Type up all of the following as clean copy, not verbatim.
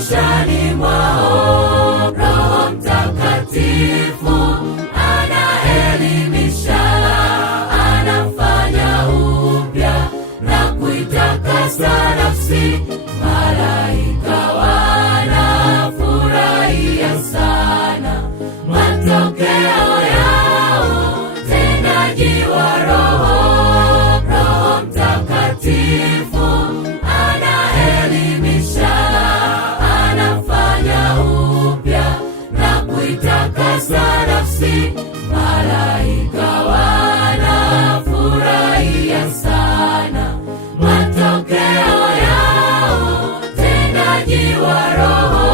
maishani mwao. Roho Mtakatifu anaelimisha, anafanya upya na kuitakasa nafsi. Malaika wanafurahia sana matokeo yao, utendaji wa Roho. Roho Mtakatifu anaelimisha, anafanya upya na kuitakasa nafsi. Malaika wanafurahia sana matokeo yao, utendaji wa Roho.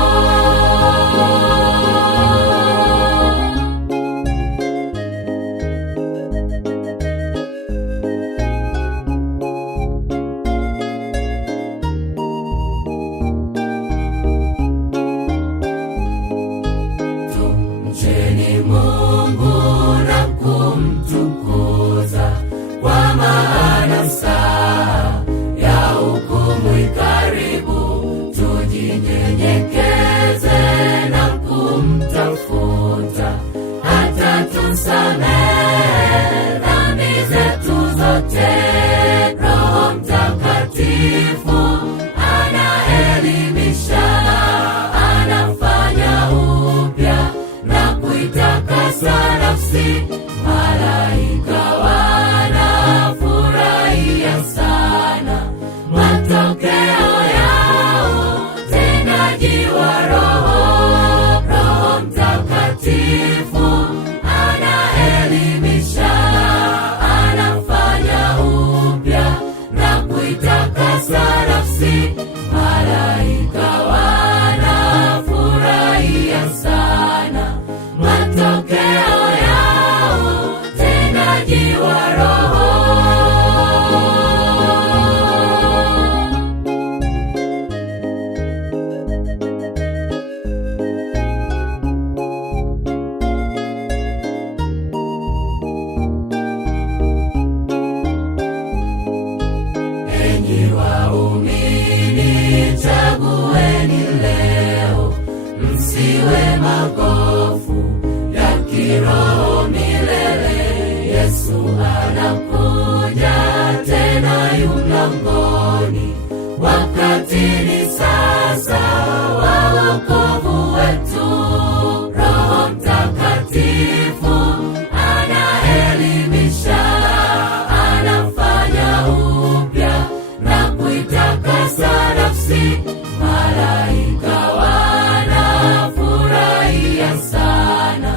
Tumcheni Mungu na kumtukuza, kwa maana saa ya hukumu ikaribu. Tujinyenyekeze na kumtafuta, hata tusamehe dhambi zetu zote. Roho Mtakatifu anaelimisha, anafanya upya na kuitakasa nafsi. Malaika wanafurahia sana matokeo yao, utendaji wa Roho. Roho Mtakatifu anaelimisha, anafanya upya na kuitakasa nafsi. Malaika wanafurahia sana matokeo yao, utendaji wa Roho. Enyi waumini, chagueni leo, msiwe magofu ya kiroho milele. Yesu anakuja tena, yu mlangoni. Wakati ni sasa wa wokovu wetu. Roho Mtakatifu anaelimisha, anafanya upya na kuitakasa nafsi. Malaika wanafurahia sana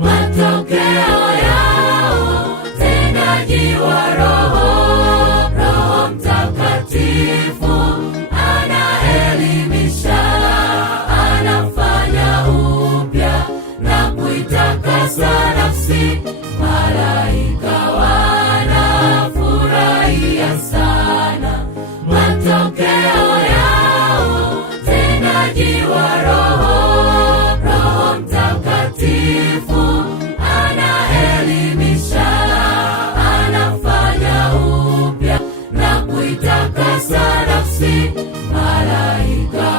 matokeo yao, utendaji wa Roho. Roho Mtakatifu anaelimisha, anafanya upya na kuitakasa nafsi. Malaika wanafurahia sana matokeo yao, utendaji wa Roho. Roho Mtakatifu anaelimisha, anafanya upya na kuitakasa nafsi. Malaika